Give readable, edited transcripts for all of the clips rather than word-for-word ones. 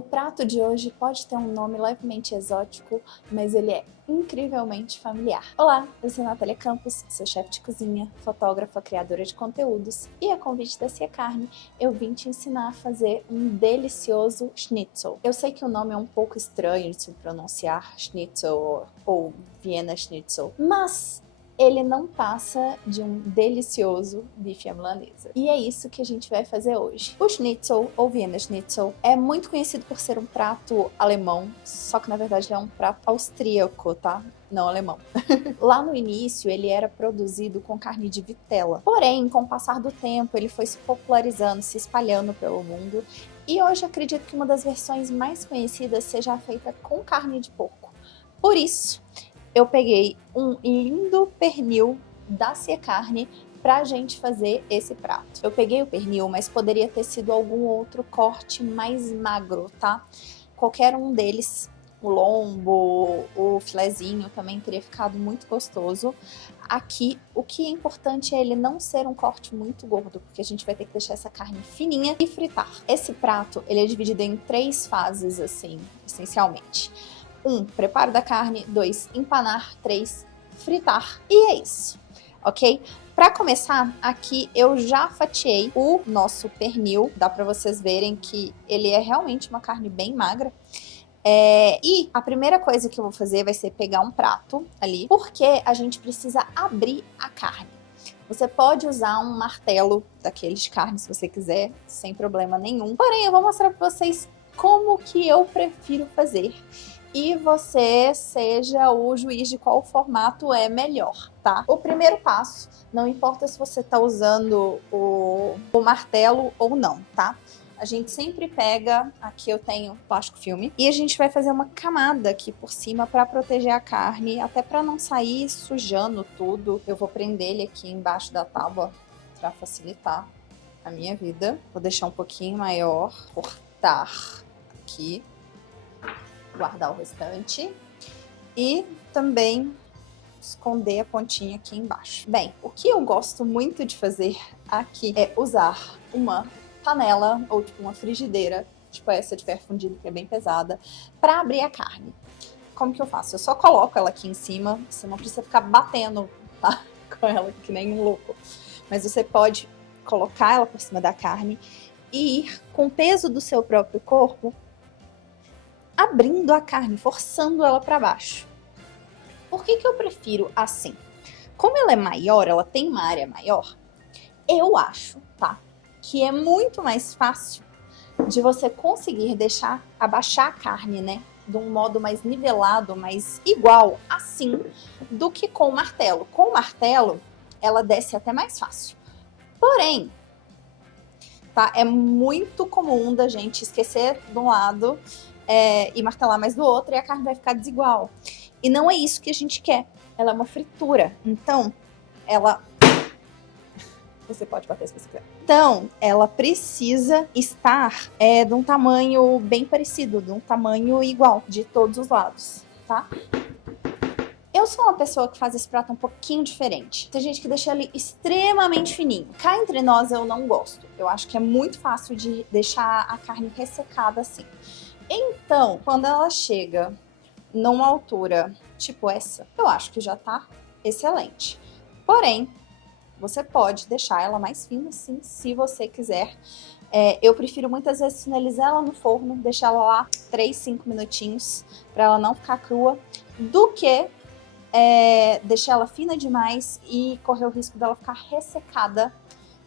O prato de hoje pode ter um nome levemente exótico, mas ele é incrivelmente familiar. Olá, eu sou Natália Campos, sou chefe de cozinha, fotógrafa, criadora de conteúdos e a convite da Cia Carne eu vim te ensinar a fazer um delicioso schnitzel. Eu sei que o nome é um pouco estranho de se pronunciar, schnitzel ou Vienna Schnitzel, mas ele não passa de um delicioso bife à milanesa. E é isso que a gente vai fazer hoje. O schnitzel, ou Vienna Schnitzel, é muito conhecido por ser um prato alemão, só que na verdade ele é um prato austríaco, tá? Não alemão. Lá no início ele era produzido com carne de vitela. Porém, com o passar do tempo, ele foi se popularizando, se espalhando pelo mundo. E hoje acredito que uma das versões mais conhecidas seja feita com carne de porco. Por isso, eu peguei um lindo pernil da Cia Carne pra gente fazer esse prato. Eu peguei o pernil, mas poderia ter sido algum outro corte mais magro, tá? Qualquer um deles, o lombo, o filezinho também teria ficado muito gostoso. Aqui, o que é importante é ele não ser um corte muito gordo, porque a gente vai ter que deixar essa carne fininha e fritar. Esse prato, ele é dividido em 3 fases, assim, essencialmente. 1, preparo da carne. 2, empanar. 3, fritar. E é isso, ok? Para começar, aqui eu já fatiei o nosso pernil. Dá para vocês verem que ele é realmente uma carne bem magra. E a primeira coisa que eu vou fazer vai ser pegar um prato ali, porque a gente precisa abrir a carne. Você pode usar um martelo daqueles de carne se você quiser, sem problema nenhum. Porém, eu vou mostrar para vocês como que eu prefiro fazer. E você seja o juiz de qual formato é melhor, tá? O primeiro passo, não importa se você tá usando o martelo ou não, tá? A gente sempre pega, aqui eu tenho plástico filme, e a gente vai fazer uma camada aqui por cima para proteger a carne, até para não sair sujando tudo. Eu vou prender ele aqui embaixo da tábua para facilitar a minha vida. Vou deixar um pouquinho maior, cortar aqui, guardar o restante e também esconder a pontinha aqui embaixo. Bem, o que eu gosto muito de fazer aqui é usar uma panela ou tipo uma frigideira, tipo essa de ferro fundido que é bem pesada, para abrir a carne. Como que eu faço? Eu só coloco ela aqui em cima, você não precisa ficar batendo, tá? Com ela que nem um louco. Mas você pode colocar ela por cima da carne e ir com o peso do seu próprio corpo abrindo a carne, forçando ela para baixo. Por que eu prefiro assim? Como ela é maior, ela tem uma área maior, eu acho, tá? Que é muito mais fácil de você conseguir abaixar a carne, né? De um modo mais nivelado, mais igual, assim, do que com o martelo. Com o martelo, ela desce até mais fácil. Porém, tá? É muito comum da gente esquecer de um lado e martelar mais do outro, e a carne vai ficar desigual. E não é isso que a gente quer. Ela é uma fritura. Então, você pode bater se você quiser. Então, ela precisa estar de um tamanho bem parecido, de um tamanho igual, de todos os lados, tá? Eu sou uma pessoa que faz esse prato um pouquinho diferente. Tem gente que deixa ele extremamente fininho. Cá entre nós eu não gosto. Eu acho que é muito fácil de deixar a carne ressecada assim. Então, quando ela chega numa altura tipo essa, eu acho que já tá excelente. Porém, você pode deixar ela mais fina assim, se você quiser. Eu prefiro muitas vezes finalizar ela no forno, deixar ela lá 3, 5 minutinhos, para ela não ficar crua, do que deixar ela fina demais e correr o risco dela ficar ressecada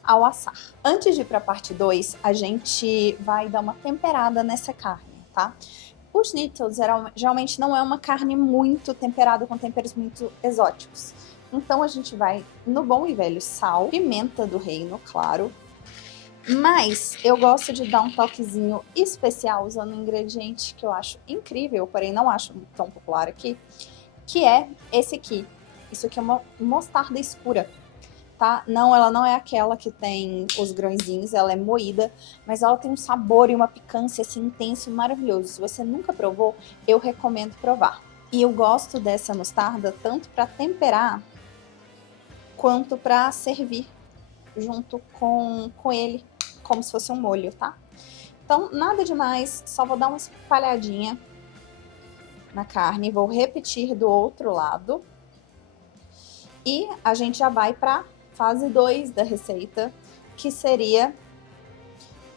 ao assar. Antes de ir para a parte 2, a gente vai dar uma temperada nessa carne, tá? O schnitzel geralmente não é uma carne muito temperada com temperos muito exóticos. Então a gente vai no bom e velho sal, pimenta do reino, claro. Mas eu gosto de dar um toquezinho especial usando um ingrediente que eu acho incrível, porém não acho tão popular aqui, que é esse aqui. Isso aqui é uma mostarda escura, tá? Não, ela não é aquela que tem os grãozinhos, ela é moída, mas ela tem um sabor e uma picância assim intenso e maravilhoso. Se você nunca provou, eu recomendo provar. E eu gosto dessa mostarda tanto para temperar quanto para servir junto com ele, como se fosse um molho, tá? Então, nada demais, só vou dar uma espalhadinha na carne, vou repetir do outro lado. E a gente já vai para fase 2 da receita, que seria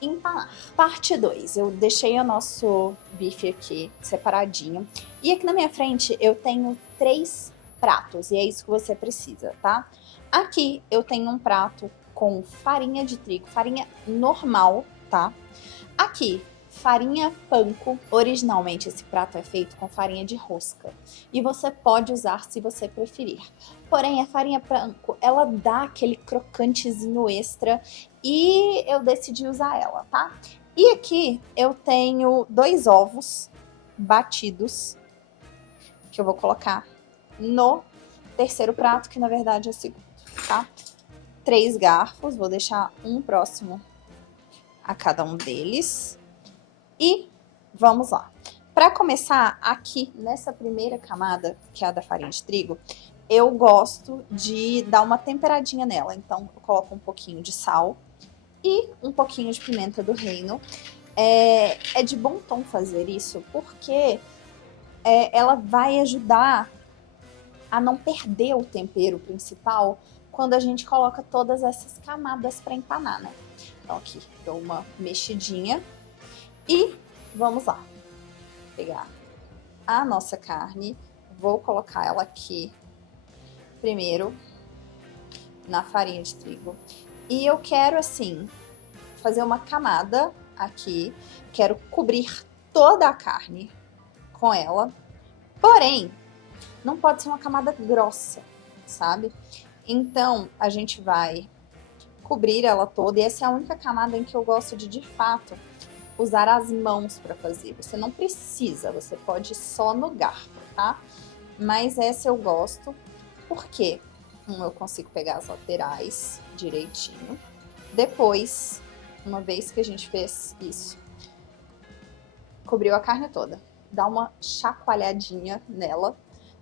empanar. Parte 2, eu deixei o nosso bife aqui separadinho. E aqui na minha frente eu tenho 3 pratos, e é isso que você precisa, tá? Aqui eu tenho um prato com farinha de trigo, farinha normal, tá? Aqui, farinha panko. Originalmente esse prato é feito com farinha de rosca e você pode usar se você preferir. Porém, a farinha panko, ela dá aquele crocantezinho extra e eu decidi usar ela, tá? E aqui eu tenho 2 ovos batidos que eu vou colocar no terceiro prato, que na verdade é o segundo, tá? 3 garfos, vou deixar um próximo a cada um deles. E vamos lá. Para começar, aqui nessa primeira camada, que é a da farinha de trigo, eu gosto de dar uma temperadinha nela. Então, eu coloco um pouquinho de sal e um pouquinho de pimenta do reino. É de bom tom fazer isso, porque ela vai ajudar a não perder o tempero principal quando a gente coloca todas essas camadas para empanar, né? Então, aqui, dou uma mexidinha. E vamos lá, pegar a nossa carne, vou colocar ela aqui primeiro na farinha de trigo. E eu quero, assim, fazer uma camada aqui, quero cobrir toda a carne com ela, porém, não pode ser uma camada grossa, sabe? Então, a gente vai cobrir ela toda, e essa é a única camada em que eu gosto de fato, usar as mãos para fazer. Você não precisa, você pode só no garfo, tá? Mas essa eu gosto, porque eu consigo pegar as laterais direitinho. Depois, uma vez que a gente fez isso, cobriu a carne toda, dá uma chacoalhadinha nela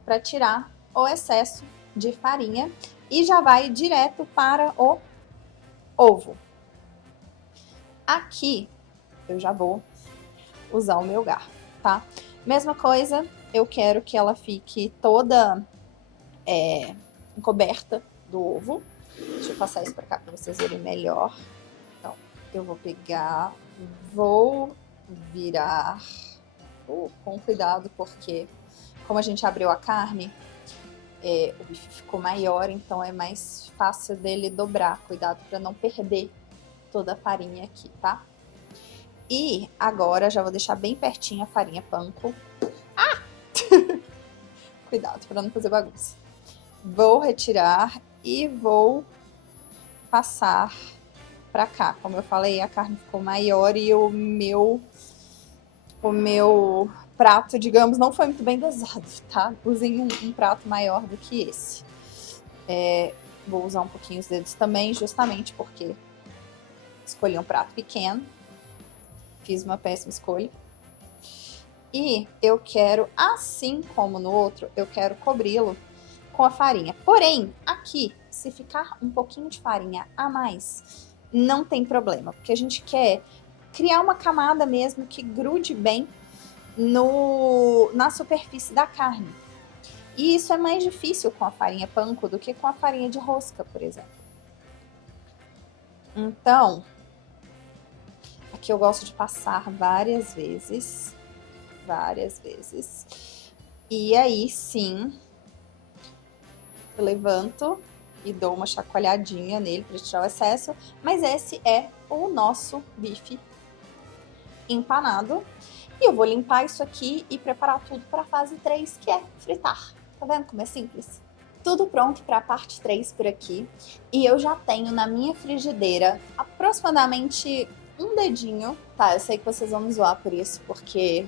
para tirar o excesso de farinha e já vai direto para o ovo. Aqui eu já vou usar o meu garfo, tá? Mesma coisa, eu quero que ela fique toda encoberta do ovo. Deixa eu passar isso pra cá pra vocês verem melhor. Então, eu vou pegar, vou virar com cuidado, porque como a gente abriu a carne, o bife ficou maior, então é mais fácil dele dobrar. Cuidado pra não perder toda a farinha aqui, tá? E agora já vou deixar bem pertinho a farinha panko. Ah! Cuidado para não fazer bagunça. Vou retirar e vou passar para cá. Como eu falei, a carne ficou maior e o meu prato, digamos, não foi muito bem dosado, tá? Usem um prato maior do que esse. Vou usar um pouquinho os dedos também, justamente porque escolhi um prato pequeno. Fiz uma péssima escolha. E eu quero, assim como no outro, eu quero cobri-lo com a farinha. Porém, aqui, se ficar um pouquinho de farinha a mais, não tem problema. Porque a gente quer criar uma camada mesmo que grude bem na superfície da carne. E isso é mais difícil com a farinha panko do que com a farinha de rosca, por exemplo. Então, aqui eu gosto de passar várias vezes. E aí, sim, eu levanto e dou uma chacoalhadinha nele para tirar o excesso. Mas esse é o nosso bife empanado. E eu vou limpar isso aqui e preparar tudo para a fase 3, que é fritar. Tá vendo como é simples? Tudo pronto para a parte 3 por aqui. E eu já tenho na minha frigideira aproximadamente um dedinho. Tá, eu sei que vocês vão me zoar por isso, porque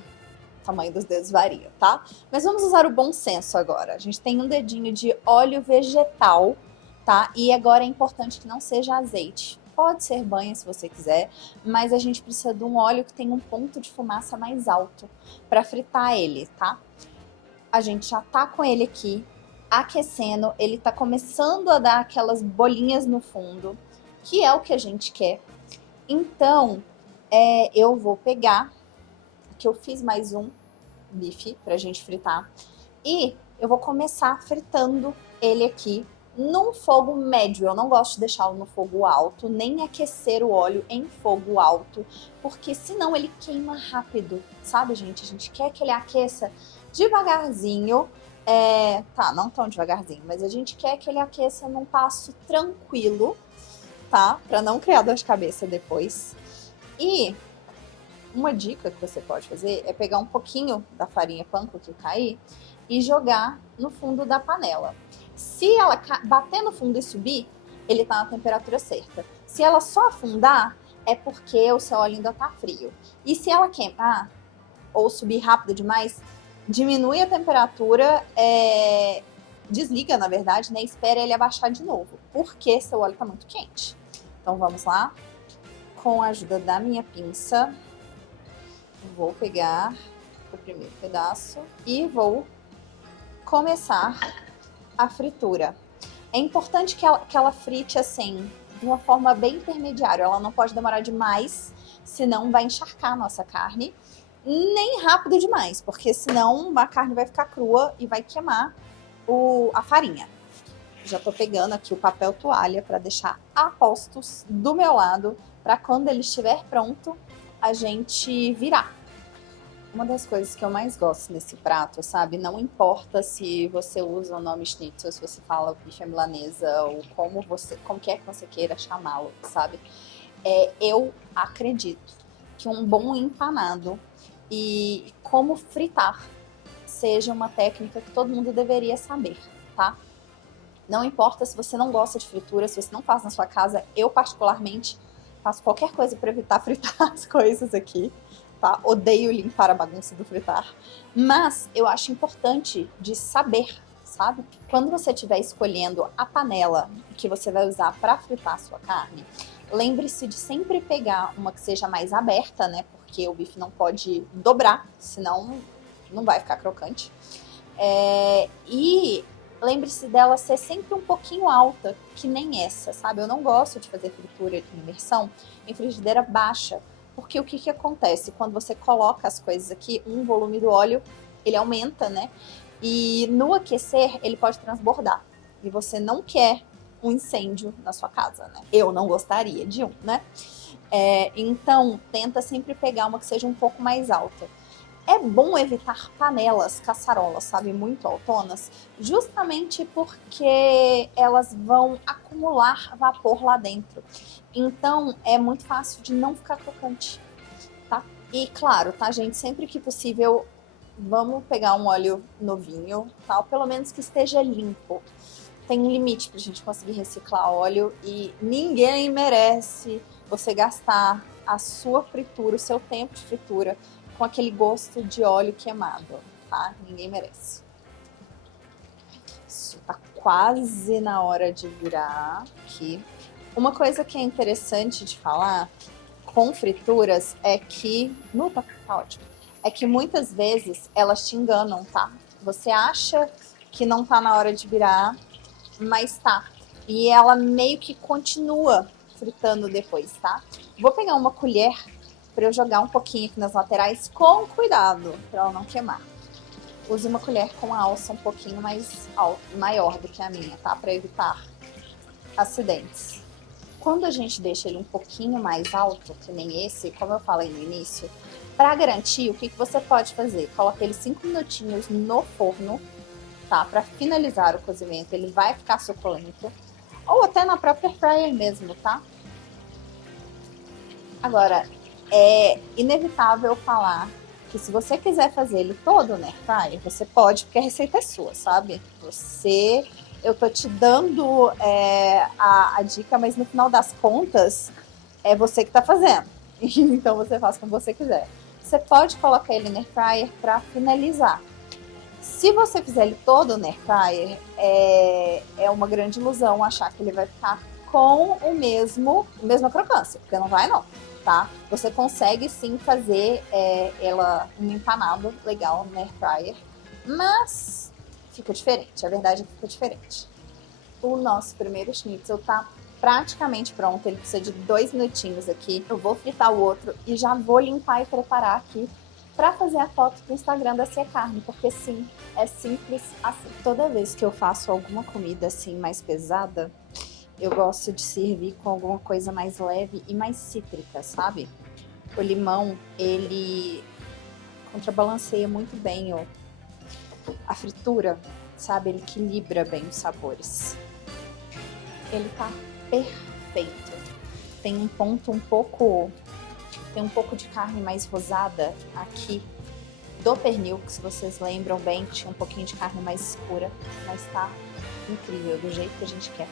o tamanho dos dedos varia, tá? Mas vamos usar o bom senso agora. A gente tem um dedinho de óleo vegetal, tá? E agora é importante que não seja azeite. Pode ser banha se você quiser, mas a gente precisa de um óleo que tenha um ponto de fumaça mais alto para fritar ele, tá? A gente já tá com ele aqui aquecendo, ele tá começando a dar aquelas bolinhas no fundo, que é o que a gente quer. Então, Eu vou pegar, que eu fiz mais um bife pra gente fritar, e eu vou começar fritando ele aqui num fogo médio. Eu não gosto de deixá-lo no fogo alto, nem aquecer o óleo em fogo alto, porque senão ele queima rápido, sabe, gente? A gente quer que ele aqueça devagarzinho, tá, não tão devagarzinho, mas a gente quer que ele aqueça num passo tranquilo, tá? Pra não criar dor de cabeça depois. E uma dica que você pode fazer é pegar um pouquinho da farinha panko que cair e jogar no fundo da panela. Se ela bater no fundo e subir, ele tá na temperatura certa. Se ela só afundar, é porque o seu óleo ainda tá frio. E se ela queimar ou subir rápido demais, diminui a temperatura, desliga, na verdade, né? Espera ele abaixar de novo, porque seu óleo tá muito quente. Então vamos lá. Com a ajuda da minha pinça, vou pegar o primeiro pedaço e vou começar a fritura. É importante que ela frite assim, de uma forma bem intermediária. Ela não pode demorar demais, senão vai encharcar a nossa carne. Nem rápido demais, porque senão a carne vai ficar crua e vai queimar a farinha. Já tô pegando aqui o papel toalha para deixar a postos do meu lado, para quando ele estiver pronto, a gente virar. Uma das coisas que eu mais gosto nesse prato, sabe? Não importa se você usa o nome schnitzel, se você fala bife à milanesa, ou como quer que você queira chamá-lo, sabe? Eu acredito que um bom empanado e como fritar seja uma técnica que todo mundo deveria saber, tá? Não importa se você não gosta de fritura, se você não faz na sua casa, eu particularmente faço qualquer coisa para evitar fritar as coisas aqui. Tá? Odeio limpar a bagunça do fritar, mas eu acho importante de saber, sabe? Quando você estiver escolhendo a panela que você vai usar para fritar a sua carne, lembre-se de sempre pegar uma que seja mais aberta, né? Porque o bife não pode dobrar, senão não vai ficar crocante. E lembre-se dela ser sempre um pouquinho alta, que nem essa, sabe? Eu não gosto de fazer fritura de imersão em frigideira baixa, porque o que acontece? Quando você coloca as coisas aqui, o volume do óleo, ele aumenta, né? E no aquecer, ele pode transbordar. E você não quer um incêndio na sua casa, né? Eu não gostaria de um, né? Então, tenta sempre pegar uma que seja um pouco mais alta. É bom evitar panelas, caçarolas, sabe, muito altonas, justamente porque elas vão acumular vapor lá dentro. Então, é muito fácil de não ficar crocante, tá? E claro, tá, gente, sempre que possível, vamos pegar um óleo novinho, tá? Ou pelo menos que esteja limpo. Tem um limite pra gente conseguir reciclar óleo e ninguém merece você gastar a sua fritura, o seu tempo de fritura, com aquele gosto de óleo queimado, tá? Ninguém merece. Isso, tá quase na hora de virar aqui. Uma coisa que é interessante de falar com frituras é que... tá ótimo. É que muitas vezes elas te enganam, tá? Você acha que não tá na hora de virar, mas tá. E ela meio que continua fritando depois, tá? Vou pegar uma colher para eu jogar um pouquinho aqui nas laterais com cuidado, para ela não queimar. Use uma colher com a alça um pouquinho maior do que a minha, tá? Para evitar acidentes. Quando a gente deixa ele um pouquinho mais alto, que nem esse, como eu falei no início, para garantir, o que você pode fazer? Coloca ele 5 minutinhos no forno, tá? Para finalizar o cozimento, ele vai ficar suculento. Ou até na própria fryer mesmo, tá? Agora, é inevitável falar que se você quiser fazer ele todo na airfryer, você pode, porque a receita é sua, sabe? Eu tô te dando a dica, mas no final das contas, é você que tá fazendo. Então você faz como você quiser. Você pode colocar ele na airfryer para finalizar. Se você fizer ele todo na airfryer, é uma grande ilusão achar que ele vai ficar com a mesma crocância, porque não vai não. Tá? Você consegue sim fazer um empanado legal na air fryer, mas fica diferente, a verdade é que fica diferente. O nosso primeiro schnitzel tá praticamente pronto, ele precisa de 2 minutinhos aqui. Eu vou fritar o outro e já vou limpar e preparar aqui para fazer a foto pro Instagram da Cia Carne, porque sim, é simples assim. Toda vez que eu faço alguma comida assim mais pesada, eu gosto de servir com alguma coisa mais leve e mais cítrica, sabe? O limão, ele contrabalanceia muito bem a fritura, sabe? Ele equilibra bem os sabores. Ele tá perfeito. Tem um ponto tem um pouco de carne mais rosada aqui do pernil, que se vocês lembram bem, tinha um pouquinho de carne mais escura, mas tá incrível, do jeito que a gente quer.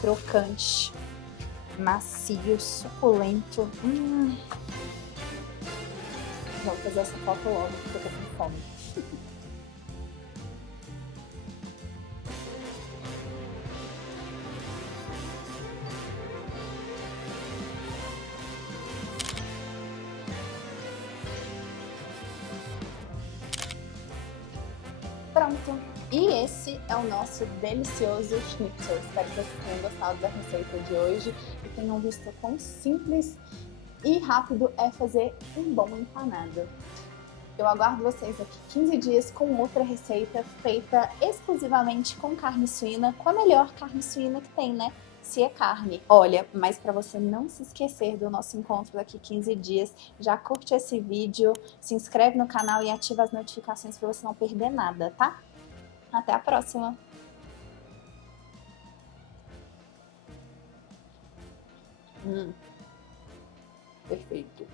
Crocante, macio, suculento. Vamos fazer essa foto logo, porque eu tô com fome. Pronto! E esse é o nosso delicioso schnitzel. Espero que vocês tenham gostado da receita de hoje e tenham visto quão simples e rápido é fazer um bom empanado. Eu aguardo vocês aqui 15 dias com outra receita feita exclusivamente com carne suína, com a melhor carne suína que tem, né? Cia Carne. Olha, mas para você não se esquecer do nosso encontro daqui 15 dias, já curte esse vídeo, se inscreve no canal e ativa as notificações para você não perder nada, tá? Até a próxima! Perfeito!